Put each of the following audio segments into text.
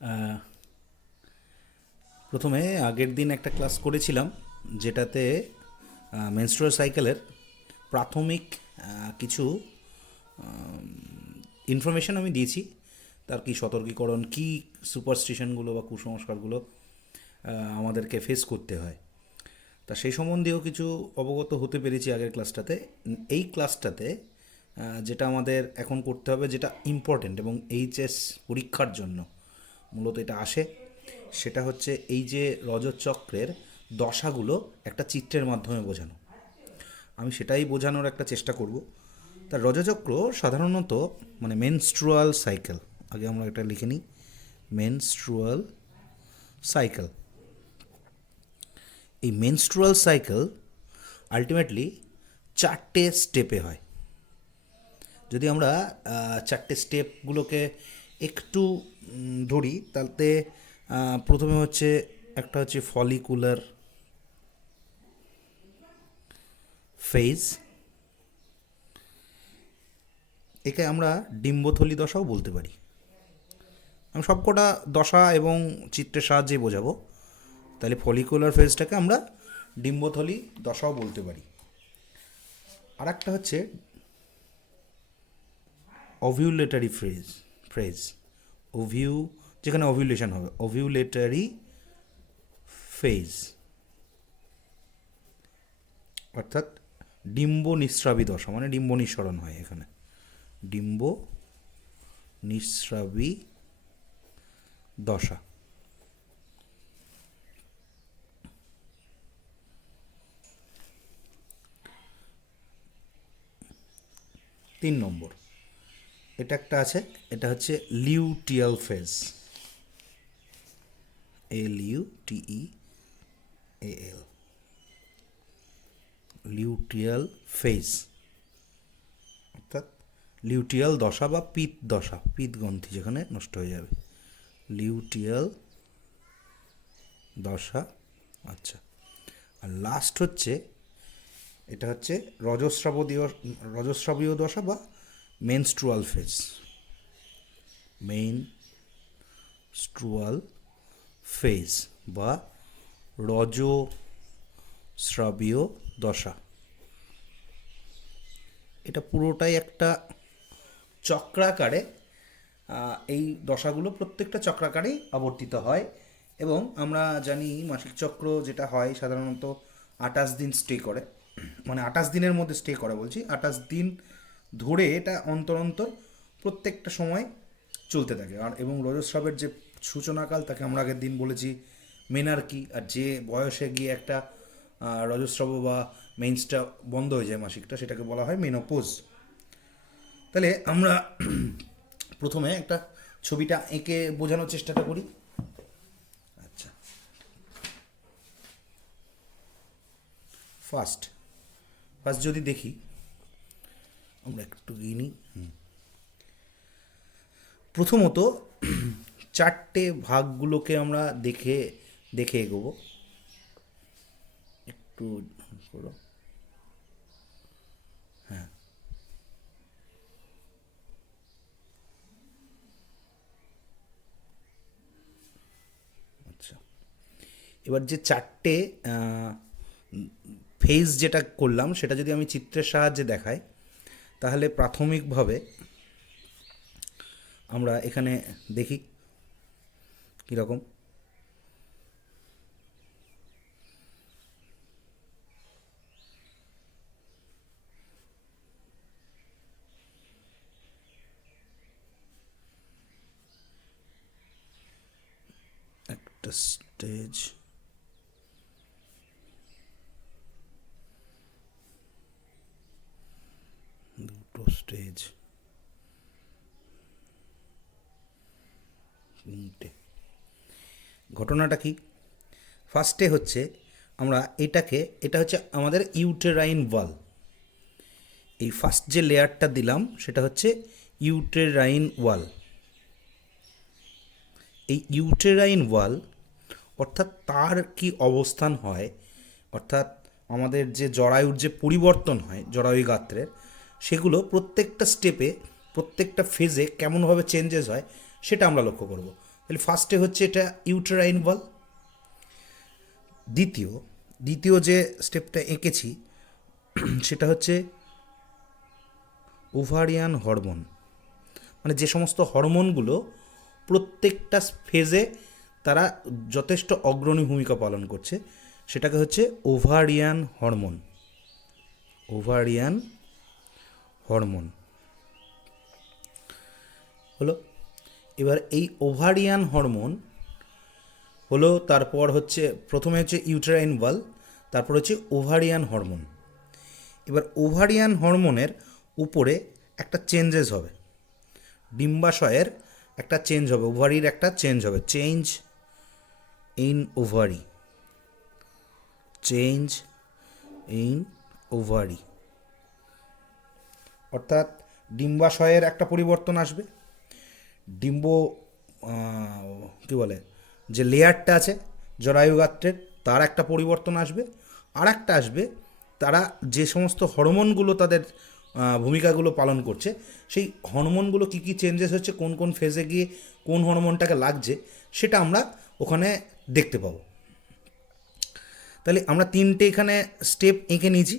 আহ, প্রথমে আগের দিন একটা ক্লাস করেছিলাম, যেটাতে মেনস্ট্রুয়াল সাইকেলের প্রাথমিক কিছু ইনফরমেশন আমি দিয়েছি। তার কি সতর্কীকরণ, কি সুপারস্টিশনগুলো বা কুসংস্কারগুলো আমাদেরকে ফেস করতে হয়, তা সেই সম্বন্ধেও কিছু অবগত হতে পেরেছি আগের ক্লাসটাতে। এই ক্লাসটাতে যেটা আমাদের এখন করতে হবে, যেটা ইম্পর্টেন্ট এবং এইচএস পরীক্ষার জন্য মূলত এটা আসে, সেটা হচ্ছে এই যে রজতচক্রের দশাগুলো একটা চিত্রের মাধ্যমে বোঝানো। আমি সেটাই বোঝানোর একটা চেষ্টা করব। তার রজচক্র সাধারণত মানে মেনস্ট্রুয়াল সাইকেল, আগে আমরা এটা লিখে নিই, মেনস্ট্রুয়াল সাইকেল। এই মেনস্ট্রুয়াল সাইকেল আলটিমেটলি চারটে স্টেপে হয়। যদি আমরা চারটে স্টেপগুলোকে একটু ধরি, তাতে প্রথমে হচ্ছে একটা হচ্ছে ফলিকুলার ফেজ, একে আমরা ডিম্বথলি দশাও বলতে পারি। আমি সবকটা দশা এবং চিত্রের সাহায্যে বোঝাবো। তাহলে ফলিকুলার ফেজটাকে আমরা ডিম্বথলি দশাও বলতে পারি। আর একটা হচ্ছে ওভিউলেটারি ফ্রেজ, ওভিউ, যেখানে ওভিউলেশন হবে, ওভিউলেটারি ফেজ, অর্থাৎ ডিম্ব নিঃস্রাবী দশা, মানে ডিম্ব নিঃসরণ হয় এখানে, ডিম্ব নিঃস্রাবী দশা। 3 নম্বর এটা একটা আছে, এটা হচ্ছে luteal phase, LUTEAL, luteal phase, অর্থাৎ লিউটিয়াল দশা বা পিত দশা, পিত গ্রন্থি যেখানে নষ্ট হয়ে যাবে, লিউটিয়াল দশা। আচ্ছা, আর লাস্ট হচ্ছে এটা হচ্ছে রজস্রাবীয় দশা বা মেনস্ট্রুয়াল ফেজ, মেনস্ট্রুয়াল ফেজ বা রজস্রাবীয় দশা। এটা পুরোটাই একটা চক্রাকারে, এই দশাগুলো প্রত্যেকটা চক্রাকারেই আবর্তিত হয়। এবং আমরা জানি মাসিক চক্র যেটা হয় সাধারণত 28 দিন স্টে করে, মানে 28 দিনের মধ্যে স্টে করে বলছি, 28 দিন ধরে এটা অন্তর অন্তর প্রত্যেকটা সময় চলতে থাকে। আর এবং রজস্রাবের যে সূচনাকাল, তাকে আমরা আগের দিন বলেছি মেনার্কি। আর যে বয়সে গিয়ে একটা রজস্রাব বা মেইন্সটা বন্ধ হয়ে যায়, মাসিকটা, সেটাকে বলা হয় মেনোপোজ। তাহলে আমরা প্রথমে একটা ছবিটা এঁকে বোঝানোর চেষ্টাটা করি। আচ্ছা, ফার্স্ট ফার্স্ট যদি দেখি, আমরা একটু গিয়ে নিই। প্রথমত চারটে ভাগগুলোকে আমরা দেখে দেখে এগোবো। একটু করো। হ্যাঁ, আচ্ছা, এবার যে চারটে ফেজ যেটা করলাম, সেটা যদি আমি চিত্রের সাহায্যে দেখাই, তাহলে প্রাথমিকভাবে আমরা এখানে দেখি কীরকম। একটা স্টেজ, দুটো স্টেজ, তিনটে। ঘটনাটা কি? ফার্স্টে হচ্ছে আমরা এটা হচ্ছে আমাদের ইউটেরাইন ওয়াল। এই ফার্স্ট যে লেয়ারটা দিলাম সেটা হচ্ছে ইউটেরাইন ওয়াল। এই ইউটেরাইন ওয়াল অর্থাৎ তার কি অবস্থান হয়, অর্থাৎ আমাদের যে জরায়ুর যে পরিবর্তন হয় জরায়ু গাত্রের, সেগুলো প্রত্যেকটা স্টেপে প্রত্যেকটা ফেজে কেমনভাবে চেঞ্জেস হয় সেটা আমরা লক্ষ্য করব। তাহলে ফার্স্টে হচ্ছে এটা ইউটেরাইন ওয়াল। দ্বিতীয় যে স্টেপটা এঁকেছি সেটা হচ্ছে ওভারিয়ান হরমোন, মানে যে সমস্ত হরমোনগুলো প্রত্যেকটা ফেজে তারা যথেষ্ট অগ্রণী ভূমিকা পালন করছে, সেটাকে হচ্ছে ওভারিয়ান হরমোন। ওভারিয়ান হরমোন হলো। এবার এই ওভারিয়ান হরমোন হলো, তারপর হচ্ছে প্রথমে হচ্ছে ইউটেরাইন ওয়াল, তারপর হচ্ছে ওভারিয়ান হরমোন। এবার ওভারিয়ান হরমোনের উপরে একটা চেঞ্জেস হবে, ডিম্বাশয়ের একটা চেঞ্জ হবে, ওভারির একটা চেঞ্জ হবে, change in ovary, change in ovary, অর্থাৎ ডিম্বাশয়ের একটা পরিবর্তন আসবে। ডিম্ব কী বলে, যে লেয়ারটা আছে জরায়ুগাত্রের, তার একটা পরিবর্তন আসবে। আর একটা আসবে, তারা যে সমস্ত হরমোনগুলো তাদের ভূমিকাগুলো পালন করছে, সেই হরমোনগুলো কী কী চেঞ্জেস হচ্ছে, কোন কোন ফেজে গিয়ে কোন হরমোনটাকে লাগছে, সেটা আমরা ওখানে দেখতে পাবো। তাহলে আমরা তিনটে এখানে স্টেপ এঁকে নিয়েছি।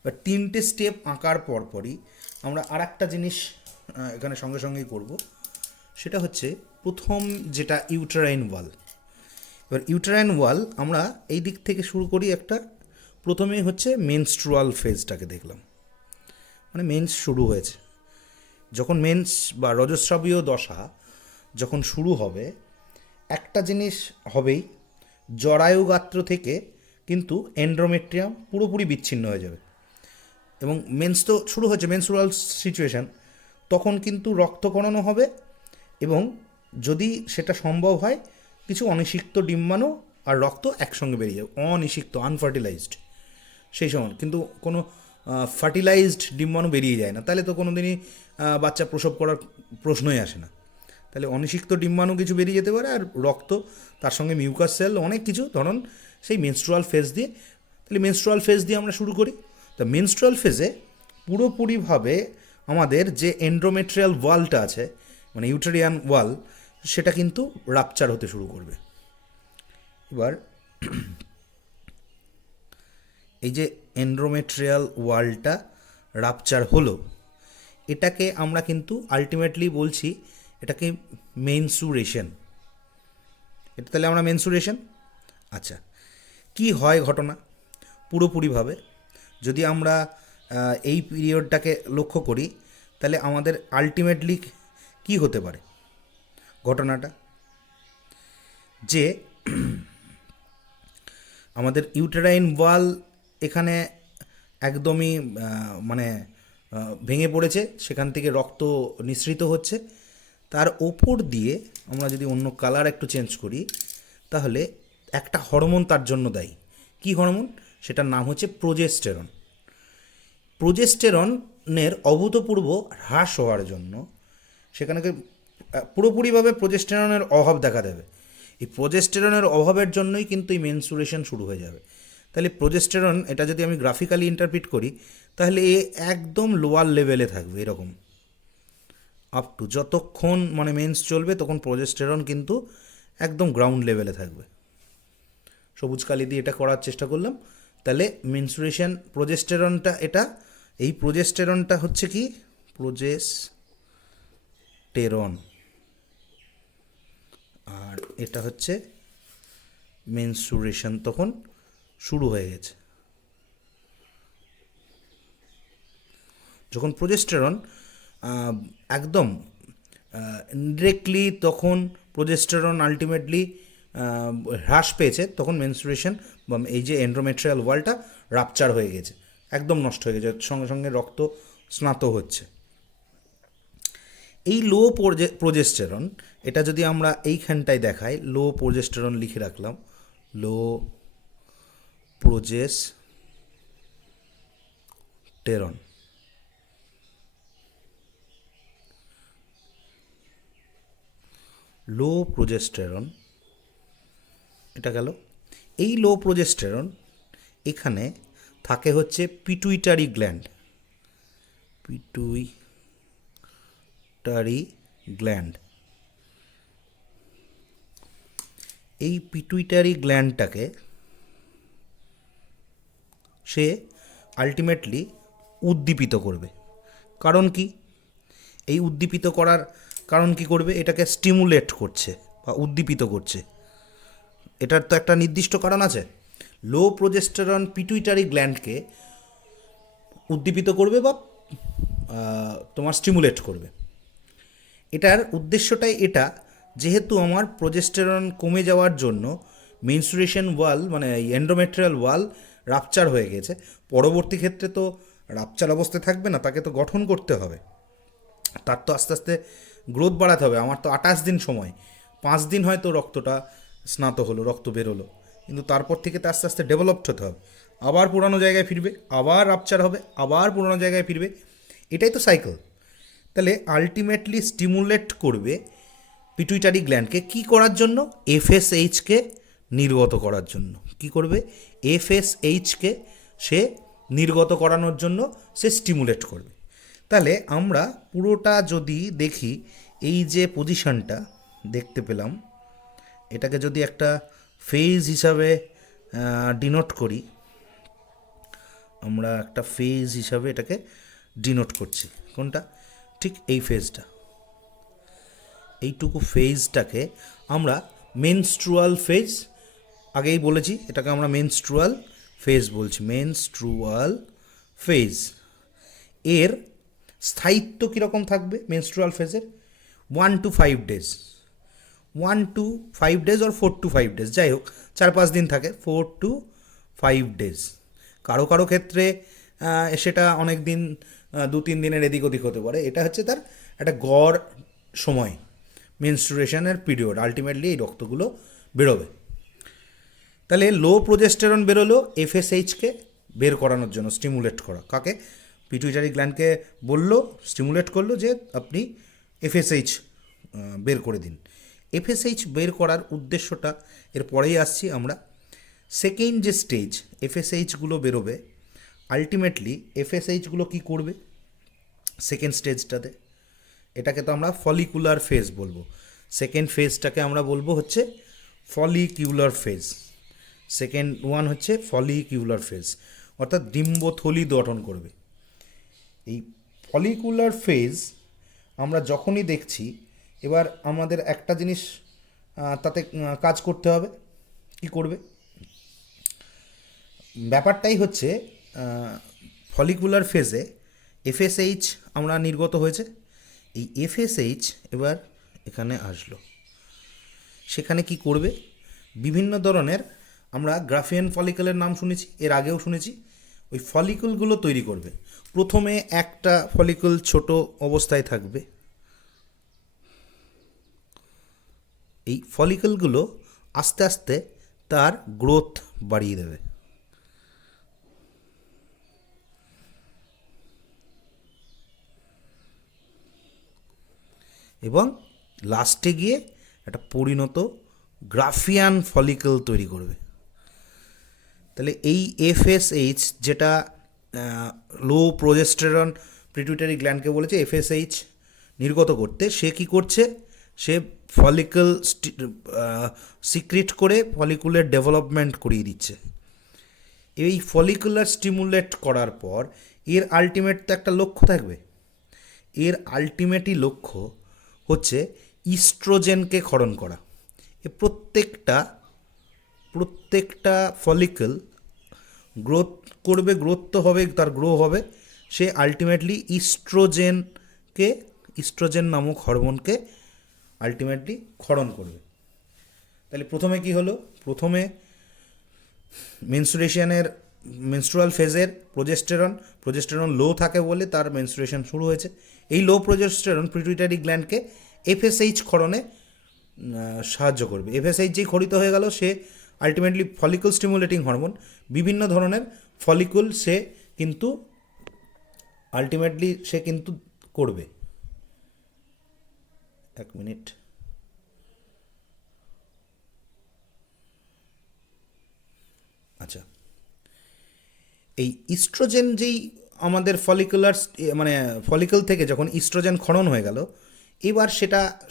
এবার তিনটে স্টেপ আঁকার পরপরই আমরা আর একটা জিনিস এখানে সঙ্গে সঙ্গেই করব, সেটা হচ্ছে প্রথম যেটা ইউটেরাইন ওয়াল। এবার ইউটেরাইন ওয়াল আমরা এই দিক থেকে শুরু করি। একটা প্রথমেই হচ্ছে মেনস্ট্রুয়াল ফেজটাকে দেখলাম, মানে মেন্স শুরু হয়েছে। যখন মেন্স বা রজস্রাবীয় দশা যখন শুরু হবে, একটা জিনিস হবেই, জরায়ুগাত্র থেকে কিন্তু এন্ড্রোমেট্রিয়াম পুরোপুরি বিচ্ছিন্ন হয়ে যাবে। এবং মেন্স তো শুরু হয়েছে, মেনস্ট্রুয়াল সিচুয়েশান, তখন কিন্তু রক্তকরণও হবে, এবং যদি সেটা সম্ভব হয় কিছু অনিষিক্ত ডিম্বাণু আর রক্ত একসঙ্গে বেরিয়ে যাবে, অনিষিক্ত, আনফার্টিলাইজড। সেই সময় কিন্তু কোনো ফার্টিলাইজড ডিম্বাণু বেরিয়ে যায় না, তাহলে তো কোনো দিনই বাচ্চা প্রসব করার প্রশ্নই আসে না। তাহলে অনিষিক্ত ডিম্বাণু কিছু বেরিয়ে যেতে পারে, আর রক্ত, তার সঙ্গে মিউকাস সেল, অনেক কিছু ধরুন সেই মেনস্ট্রুয়াল ফেজ দিয়ে। তাহলে মেনস্ট্রুয়াল ফেজ দিয়ে আমরা শুরু করি। তা মেনস্ট্রুয়াল ফেজে পুরোপুরিভাবে আমাদের যে এন্ড্রোমেট্রিয়াল ওয়ালটা আছে, মানে ইউটেরিয়ান ওয়াল, সেটা কিন্তু রাপচার হতে শুরু করবে। এবার এই যে এন্ড্রোমেট্রিয়াল ওয়ালটা রাপচার হলো, এটাকে আমরা কিন্তু আলটিমেটলি বলছি এটাকে মেনসুরেশন। এটা তাহলে আমরা মেনসুরেশন। আচ্ছা, কি হয় ঘটনা পুরোপুরিভাবে যদি আমরা এই পিরিয়ডটাকে লক্ষ্য করি, তাহলে আমাদের আলটিমেটলি কি হতে পারে ঘটনাটা, যে আমাদের ইউটেরাইন ওয়াল এখানে একদমই মানে ভেঙে পড়েছে, সেখান থেকে রক্ত নিঃসৃত হচ্ছে। তার ওপর দিয়ে আমরা যদি অন্য কালার একটু চেঞ্জ করি, তাহলে একটা হরমোন তার জন্য দায়ী। কী হরমোন? সেটার নাম হচ্ছে প্রোজেস্টেরন। প্রোজেস্টেরনের অভূতপূর্ব হ্রাস হওয়ার জন্য সেখানে পুরোপুরিভাবে প্রোজেস্টেরনের অভাব দেখা দেবে। এই প্রোজেস্টেরনের অভাবের জন্যই কিন্তু এই মেনসুরেশন শুরু হয়ে যাবে। তাহলে প্রোজেস্টেরন, এটা যদি আমি গ্রাফিক্যালি ইন্টারপ্রিট করি, তাহলে এ একদম লোয়ার লেভেলে থাকবে, এরকম আপ টু যতক্ষণ মানে মেন্স চলবে তখন প্রোজেস্টেরন কিন্তু একদম গ্রাউন্ড লেভেলে থাকবে। সবুজ কালি দিয়ে এটা করার চেষ্টা করলাম। তাহলে মেনসুরেশন, প্রোজেস্টেরনটা, এটা এই প্রোজেস্টেরনটা হচ্ছে কি, প্রোজেস্টেরন, আর এটা হচ্ছে মেনসুরেশন তখন শুরু হয়ে গেছে। যখন প্রোজেস্টেরন একদম ডিরেক্টলি, তখন প্রোজেস্টেরন আলটিমেটলি হ্রাস পেয়েছে, তখন মেনস্ট্রুয়েশন বা এই যে এন্ড্রোমেট্রিয়াল ওয়ালটা রাপচার হয়ে গেছে, একদম নষ্ট হয়ে গেছে, সঙ্গে সঙ্গে রক্ত স্নাত হচ্ছে। এই লো প্রোজেস্টেরন, এটা যদি আমরা এইখানটায় দেখাই, লো প্রোজেস্টেরন লিখে রাখলাম, লো প্রোজেস্টেরন, লো প্রোজেস্টেরন, এটা গেল। এই লো প্রোজেস্টেরন এখানে থাকে হচ্ছে pituitary gland, pituitary, pituitary gland. এই পিটুইটারি গ্ল্যান্ডটাকে সে আলটিমেটলি উদ্দীপিত করবে। কারণ কি? এই উদ্দীপিত করার কারণ কি করবে? এটাকে স্টিমুলেট করছে বা উদ্দীপিত করছে। এটার তো একটা নির্দিষ্ট কারণ আছে। লো প্রোজেস্টেরন পিটুইটারি গ্ল্যান্ডকে উদ্দীপিত করবে বা তোমার স্টিমুলেট করবে। এটার উদ্দেশ্যটাই এটা, যেহেতু আমার প্রোজেস্টেরন কমে যাওয়ার জন্য মেনস্ট্রুয়েশন ওয়াল মানে এন্ডোমেট্রিয়াল ওয়াল রাপচার হয়ে গেছে, পরবর্তী ক্ষেত্রে তো রাপচার অবস্থায় থাকবে না, তাকে তো গঠন করতে হবে, তার তো আস্তে আস্তে গ্রোথ বাড়াতে হবে। আমার তো 28 দিন সময়, 5 দিন হয়তো রক্তটা স্নাত হলো, রক্ত বেরোলো, কিন্তু তারপর থেকে তো আস্তে আস্তে ডেভেলপড হতে হবে, আবার পুরানো জায়গায় ফিরবে, আবার রাপচার হবে, আবার পুরানো জায়গায় ফিরবে, এটাই তো সাইকেল। তাহলে আলটিমেটলি স্টিমুলেট করবে পিটুইটারি গ্ল্যান্ডকে কি করার জন্য? এফএসএইচকে নির্গত করার জন্য। কি করবে? এফএসএইচকে সে নির্গত করানোর জন্য সে স্টিমুলেট করবে। তাহলে আমরা পুরোটা যদি দেখি, এই যে পজিশনটা দেখতে পেলাম, এটাকে যদি একটা ফেজ হিসাবে ডিনোট করি, আমরা একটা ফেজ হিসাবে এটাকে ডিনোট করছি। কোনটা? ঠিক এই ফেজটা, এইটুকু ফেজটাকে আমরা মেনস্ট্রুয়াল ফেজ, আগেই বলেছি এটাকে আমরা মেনস্ট্রুয়াল ফেজ বলছি, মেনস্ট্রুয়াল ফেজ। এর স্থায়িত্ব কীরকম থাকবে মেনস্ট্রুয়াল ফেজের? 1 to 5 days, 1 to 5 days or 4 to 5 days, যাই হোক 4-5 দিন থাকে, 4 to 5 days। কারো কারো ক্ষেত্রে সেটা অনেক দিন, 2-3 দিনের এদিক ওদিক হতে পারে। এটা হচ্ছে তার একটা গড় সময়, মেনস্ট্রুয়েশনের পিরিয়ড। আলটিমেটলি এই রক্তগুলো বেরোবে। তাহলে লো প্রোজেস্টেরন বেরোলো এফএসএইচকে বের করানোর জন্য, স্টিমুলেট করা। কাকে? পিটুইটারি গ্ল্যান্ডকে বললো, স্টিমুলেট করলো যে আপনি এফএসএইচ বের করে দিন। এফএসএইচ বের করার উদ্দেশ্যটা এর পরেই আসছি আমরা। সেকেন্ড যে স্টেজ এফএসএইচগুলো বেরোবে, আলটিমেটলি এফএসএইচগুলো কী করবে সেকেন্ড স্টেজটাতে? এটাকে তো আমরা ফলিকুলার ফেজ বলবো। সেকেন্ড ফেজটাকে আমরা বলবো হচ্ছে ফলিকিউলার ফেজ। সেকেন্ড ওয়ান হচ্ছে ফলিকিউলার ফেজ, অর্থাৎ ডিম্বথলি গঠন করবে। এই ফলিকুলার ফেজ আমরা যখনই দেখছি, এবার আমাদের একটা জিনিস তাতে কাজ করতে হবে। কি করবে? ব্যাপারটাই হচ্ছে ফলিকুলার ফেজে এফএসএইচ আমরা নির্গত হয়েছে, এই এফএসএইচ এবার এখানে আসলো। সেখানে কি করবে? বিভিন্ন ধরনের, আমরা গ্রাফিয়ান ফলিকলের নাম শুনেছি, এর আগেও শুনেছি, ওই ফলিকলগুলো তৈরি করবে। প্রথমে একটা ফলিকল ছোট অবস্থায় থাকবে, এই ফলিকলগুলো আস্তে আস্তে তার গ্রোথ বাড়িয়ে দেবে। এবং লাস্টে গিয়ে একটা পরিণত গ্রাফিয়ান ফলিকল তৈরি করবে। তাহলে এই এফএসএইচ যেটা লো প্রোজেস্টেরন পিটুইটারি গ্ল্যান্ডকে বলেছে এফএসএইচ নির্গত করতে, সে কি করছে? সে ফলিকল সিক্রিট করে ফলিকুলের ডেভেলপমেন্ট করিয়ে দিচ্ছে। এই ফলিকুলার স্টিমুলেট করার পর এর আলটিমেট তো একটা লক্ষ্য থাকবে। এর আলটিমেটই লক্ষ্য হচ্ছে ইস্ট্রোজেনকে ক্ষরণ করা। এ প্রত্যেকটা ফলিকল গ্রোথ করবে, গ্রোথ তো হবে, তার গ্রো হবে, সে আলটিমেটলি ইস্ট্রোজেন নামক হরমোনকে আলটিমেটলি ক্ষরণ করবে। তাহলে প্রথমে কি হলো? প্রথমে মেনস্ট্রুয়াল ফেজের প্রোজেস্টেরন লো থাকে বলে তার মেনস্ট্রুয়েশন শুরু হয়েছে। এই লো প্রোজেস্টেরন পিটুইটারি গ্ল্যান্ডকে এফএসএইচ ক্ষরণে সাহায্য করবে। এফএসএইচ যেই ক্ষরিত হয়ে গেল, সে আলটিমেটলি ফলিকল স্টিমুলেটিং হরমোন, বিভিন্ন ধরনের ফলিকুল সে কিন্তু আলটিমেটলি সে কিন্তু করবে। এক মিনিট, আচ্ছা, এই ইস্ট্রোজেন যেই আমাদের ফলিকল থেকে যখন ইস্ট্রোজেন ক্ষরণ হয়ে গেল, এবার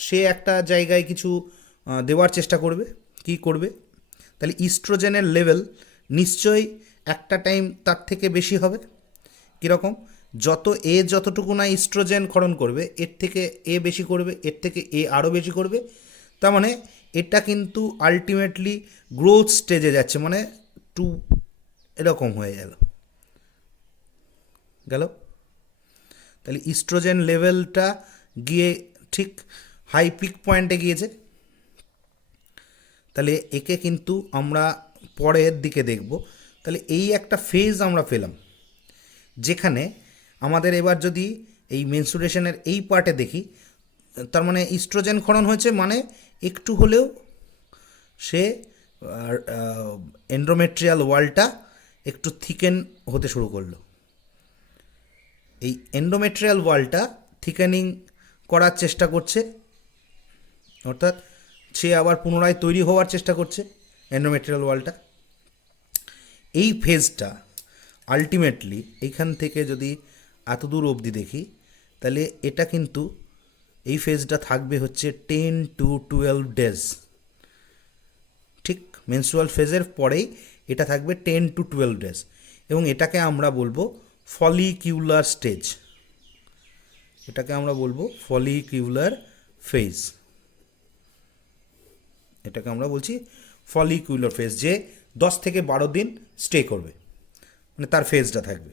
সে একটা জায়গায় কিছু দেওয়ার চেষ্টা করবে। কি করবে, তাহলে ইস্ট্রোজেনের লেভেল নিশ্চয়ই একটা টাইম তার থেকে বেশি হবে। কীরকম, যতটুকু না ইস্ট্রোজেন ক্ষরণ করবে এর থেকে এ বেশি করবে, এর থেকে এ আরও বেশি করবে। তার মানে এটা কিন্তু আলটিমেটলি গ্রোথ স্টেজে যাচ্ছে, মানে টু এরকম হয়ে গেল। তাহলে ইস্ট্রোজেন লেভেলটা গিয়ে ঠিক হাই পিক পয়েন্টে গিয়েছে। তাহলে একে কিন্তু আমরা পরের দিকে দেখব। তাহলে এই একটা ফেজ আমরা পেলাম, যেখানে আমাদের এবার যদি এই মেনস্ট্রুয়েশনের এই পার্টে দেখি, তার মানে ইস্ট্রোজেন ক্ষরণ হয়েছে, মানে একটু হলেও সে এন্ডোমেট্রিয়াল ওয়ালটা একটু থিকেন হতে শুরু করলো। এই এন্ডোমেট্রিয়াল ওয়ালটা থিকেনিং করার চেষ্টা করছে, অর্থাৎ সে আবার পুনরায় তৈরি হওয়ার চেষ্টা করছে এন্ডোমেট্রিয়াল ওয়ালটা। এই ফেজটা আলটিমেটলি এইখান থেকে যদি এত দূর অবধি দেখি, তাহলে এটা কিন্তু এই ফেজটা থাকবে হচ্ছে 10 to 12 ডেজ। ঠিক মেনস্ট্রুয়াল ফেজের পরেই এটা থাকবে 10 to 12 ডেজ, এবং এটাকে আমরা বলবো ফলিকিউলার স্টেজ। এটাকে আমরা বলবো ফলিকিউলার ফেজ। এটাকে আমরা বলছি ফলিকিউলার ফেজ, যে 10 থেকে 12 দিন স্টে করবে, মানে তার ফেজটা থাকবে।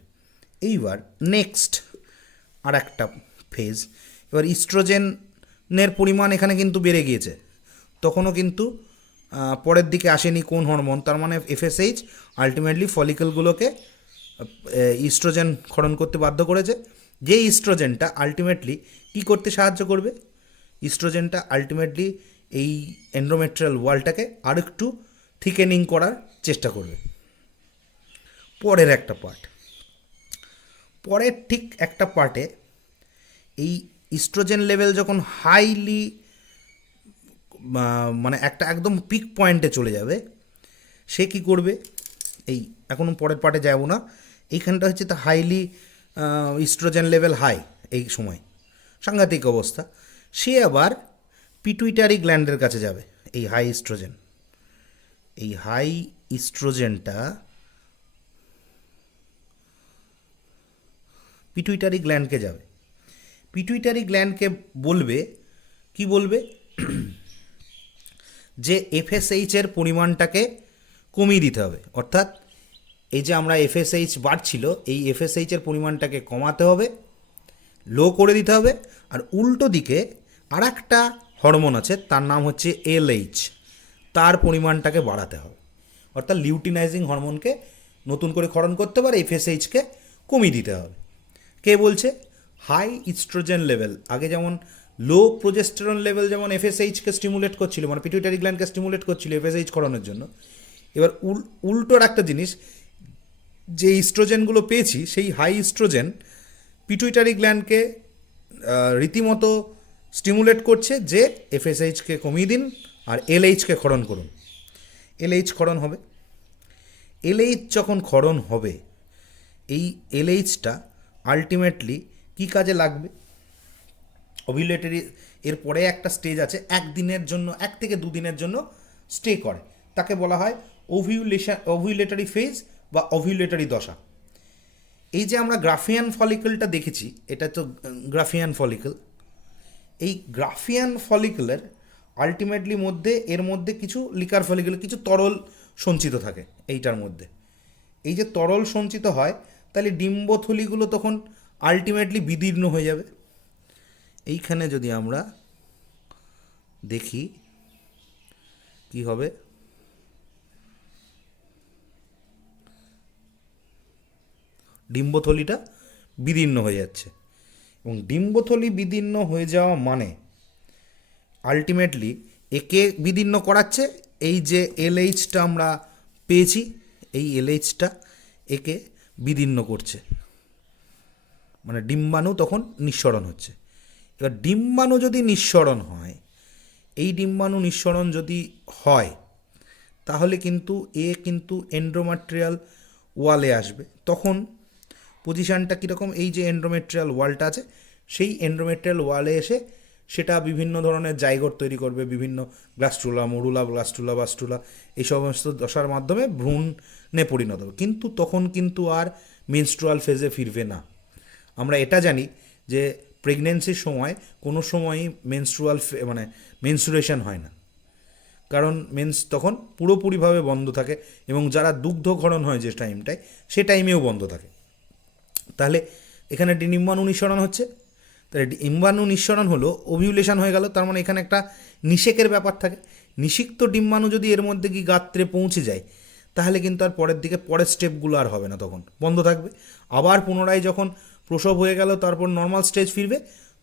এইবার নেক্সট আর একটা ফেজ, এবার ইস্ট্রোজেনের পরিমাণ এখানে কিন্তু বেড়ে গিয়েছে, তখনও কিন্তু পরের দিকে আসেনি কোন হরমোন, তার মানে এফএসএইচ আলটিমেটলি ফলিকলগুলোকে ইস্ট্রোজেন ক্ষরণ করতে বাধ্য করেছে। যে ইস্ট্রোজেনটা আলটিমেটলি কী করতে সাহায্য করবে, ইস্ট্রোজেনটা আলটিমেটলি এই এন্ডোমেট্রিয়াল ওয়ালটাকে আরেকটু থিকেনিং করার চেষ্টা করবে। পরের একটা পার্ট, পরের ঠিক একটা পার্টে এই ইস্ট্রোজেন লেভেল যখন হাইলি মানে একটা একদম পিক পয়েন্টে চলে যাবে, সে কি করবে, এই এখনও পরের পার্টে যাব না, এইখানটা হচ্ছে তো হাইলি ইস্ট্রোজেন লেভেল হাই, এই সময় সাংঘাতিক অবস্থা। সে আবার পিটুইটারি গ্ল্যান্ডের কাছে যাবে। এই হাই ইস্ট্রোজেনটা পিটুইটারি গ্ল্যান্ডকে যাবে। পিটুইটারি গ্ল্যান্ডকে বলবে, কি বলবে, যে এফএসএইচের পরিমাণটাকে কমিয়ে দিতে হবে। অর্থাৎ এই যে আমরা এফএসএইচ বাড়ছিল, এই এফএসএইচের পরিমাণটাকে কমাতে হবে, লো করে দিতে হবে। আর উল্টো দিকে আর একটা হরমোন আছে, তার নাম হচ্ছে এলএইচ, তার পরিমাণটাকে বাড়াতে হবে। অর্থাৎ লিউটিনাইজিং হরমোনকে নতুন করে ক্ষরণ করতে পারে, এফএসএইচকে কমিয়ে দিতে হবে। কে বলছে, হাই ইস্ট্রোজেন লেভেল। আগে যেমন লো প্রোজেস্টেরন লেভেল যেমন এফএসএইচকে স্টিমুলেট করছিল, মানে পিটুইটারি গ্ল্যান্ডকে স্টিমুলেট করছিল এফএসএইচ ক্ষরণের জন্য, এবার উল্টোর একটা জিনিস, যে ইস্ট্রোজেনগুলো পেয়েছি সেই হাই ইস্ট্রোজেন পিটুইটারি গ্ল্যান্ডকে রীতিমতো স্টিমুলেট করছে যে এফএসএইচকে কমিয়ে দিন আর এলএইচকে ক্ষরণ করুন। এলএইচ ক্ষরণ হবে। এলএইচ যখন ক্ষরণ হবে, এই এলএইচটা আলটিমেটলি কী কাজে লাগবে, ওভিউলেটরি এরপরে একটা স্টেজ আছে, একদিনের জন্য 1 থেকে 2 দিনের জন্য স্টে করে, তাকে বলা হয় ওভিউলেটরি ফেজ বা ওভিউলেটরি দশা। এই যে আমরা গ্রাফিয়ান ফলিকলটা দেখেছি, এটা তো গ্রাফিয়ান ফলিকল। এই গ্রাফিয়ান ফলিকলের আলটিমেটলি এর মধ্যে কিছু লিকার ফলিকল, কিছু তরল সঞ্চিত থাকে এইটার মধ্যে। এই যে তরল সঞ্চিত হয়, তাহলে ডিম্বথলিগুলো তখন আলটিমেটলি বিদীর্ণ হয়ে যাবে। এইখানে যদি আমরা দেখি কি হবে, ডিম্বথলিটা বিদীর্ণ হয়ে যাচ্ছে, এবং ডিম্বথলি বিদীর্ণ হয়ে যাওয়া মানে আলটিমেটলি একে বিদীর্ণ করাচ্ছে। এই যে এলএইচটা আমরা পেয়েছি, এই এলএইচটা একে বিদীর্ণ করছে, মানে ডিম্বাণু তখন নিঃসরণ হচ্ছে। এবার ডিম্বাণু যদি নিঃসরণ হয়, এই ডিম্বাণু নিঃসরণ যদি হয়, তাহলে কিন্তু কিন্তু এন্ডোমেট্রিয়াল ওয়ালে আসবে। তখন পজিশানটা কীরকম, এই যে এন্ডোমেট্রিয়াল ওয়ালটা আছে, সেই এন্ডোমেট্রিয়াল ওয়ালে এসে সেটা বিভিন্ন ধরনের জাইগোট তৈরি করবে, বিভিন্ন গ্লাস্টুলা, মরুলা, গ্লাস্টুলা, বাস্টুলা, এই সমস্ত দশার মাধ্যমে ভ্রূণে পরিণত হবে। কিন্তু তখন কিন্তু আর মেনস্ট্রুয়াল ফেজে ফিরবে না। আমরা এটা জানি যে প্রেগনেন্সির সময় কোনো সময়ই মানে মেনস্ট্রুয়েশন হয় না, কারণ মেন্স তখন পুরোপুরিভাবে বন্ধ থাকে, এবং যারা দুগ্ধক্ষরণ হয় যে টাইমটায়, সে টাইমেও বন্ধ থাকে। তাহলে এখানে ডিম্বাণু নিঃসরণ হচ্ছে, তাহলে ডিম্বাণু নিঃসরণ হলো, ওভিউলেশন হয়ে গেল, তার মানে এখানে একটা নিষেকের ব্যাপার থাকে। নিষিক্ত ডিম্বাণু যদি এর মধ্যে কি গাত্রে পৌঁছে যায়, তাহলে কিন্তু আর পরের দিকে পরের স্টেপগুলো আর হবে না, তখন বন্ধ থাকবে। আবার পুনরায় যখন প্রসব হয়ে গেল, তারপর নর্মাল স্টেজ ফিরবে,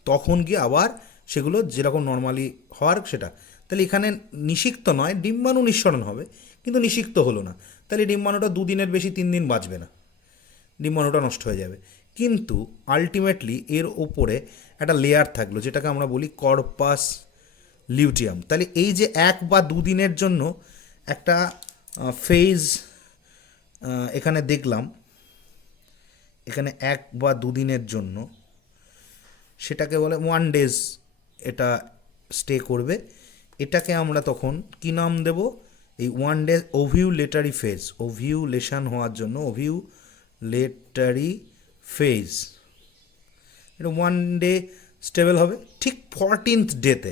তখন গিয়ে আবার সেগুলো যেরকম নর্মালি হওয়ার সেটা। তাহলে এখানে নিষিক্ত নয়, ডিম্বাণু নিঃসরণ হবে, কিন্তু নিষিক্ত হলো না। তাহলে ডিম্বাণুটা 2 দিনের বেশি 3 দিন বাঁচবে না, ডিম্বাণুটা নষ্ট হয়ে যাবে। কিন্তু আলটিমেটলি এর ওপরে একটা লেয়ার থাকলো, যেটাকে আমরা বলি কর্পাস লিউটিয়াম। তাহলে এই যে 1 বা 2 দিনের জন্য একটা ফেজ এখানে দেখলাম, এখানে 1 বা 2 দিনের জন্য, সেটাকে বলে 1 days এটা স্টে করবে। এটাকে আমরা তখন কি নাম দেব? এই 1 day ওভিউলেটারি ফেজ, ওভিউলেশন হওয়ার জন্য ওভিউলেটারি ফেজ, এটা 1 day স্টেবল হবে ঠিক 14th ডেতে।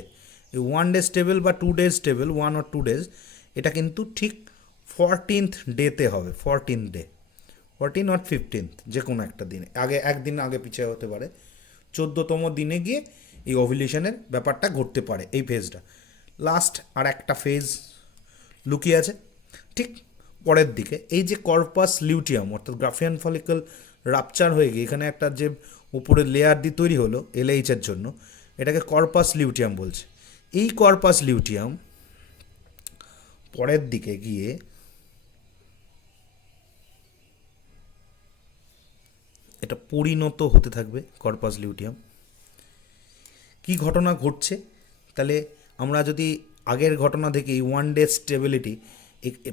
এই 1 day স্টেবল বা 2 days স্টেবল, 1 or 2 days, এটা কিন্তু ঠিক 14th ডেতে হবে, 14th ডে, 14 or 15th, যে কোনো একটা দিনে, আগে একদিন আগে পিছিয়ে হতে পারে। 14তম দিনে গিয়ে এই ওভিউলেশনের ব্যাপারটা ঘটতে পারে, এই ফেজটা। লাস্ট আর একটা ফেজ লুকিয়ে আছে ঠিক পরের দিকে। এই যে কর্পাস লিউটিয়াম অর্থাৎ গ্রাফিয়ান ফলিকল রাপচার হয়ে গিয়ে এখানে একটা যে উপরে লেয়ার দিয়ে তৈরি হলো এলএইচের জন্য, এটাকে কর্পাস লিউটিয়াম বলছে। এই কর্পাস লিউটিয়াম পরের দিকে গিয়ে এটা পরিণত হতে থাকবে, কর্পাস লিউটিয়াম। কি ঘটনা ঘটছে? তাহলে আমরা যদি আগের ঘটনা দেখি 1 day স্টেবিলিটি,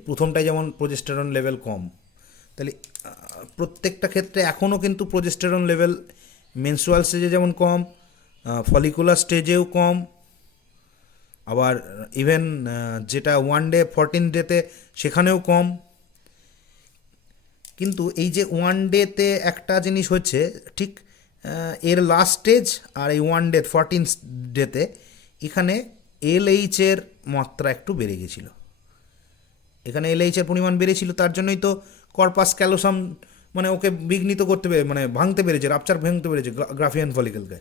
প্রথমটাই যেমন প্রোজেস্টেরন লেভেল কম, তাহলে প্রত্যেকটা ক্ষেত্রে এখনও কিন্তু প্রোজেস্টেরন লেভেল মেনস্ট্রুয়াল স্টেজে যেমন কম, ফলিকুলার স্টেজেও কম, আবার ইভেন যেটা 1 day 14 ডেতে সেখানেও কম। কিন্তু এই যে 1 ডেতে একটা জিনিস হচ্ছে, ঠিক এর লাস্ট স্টেজ আর এই 1 day 14 ডেতে এখানে এলএইচের মাত্রা একটু বেড়ে গেছিল, এখানে এলএইচের পরিমাণ বেড়েছিল, তার জন্যই তো কর্পাস ক্যালোসাম মানে ওকে বিঘ্নিত করতে মানে ভাঙতে পেরেছে, রাপচার ভাঙতে পেরেছে গ্রাফিয়ান ফলিকলকে।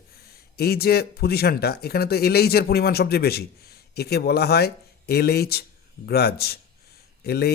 এই যে পজিশনটা, এখানে তো এলএইচের পরিমাণ সবচেয়ে বেশি, একে বলা হয় এলএইচ গ্রাজ। এলএইচ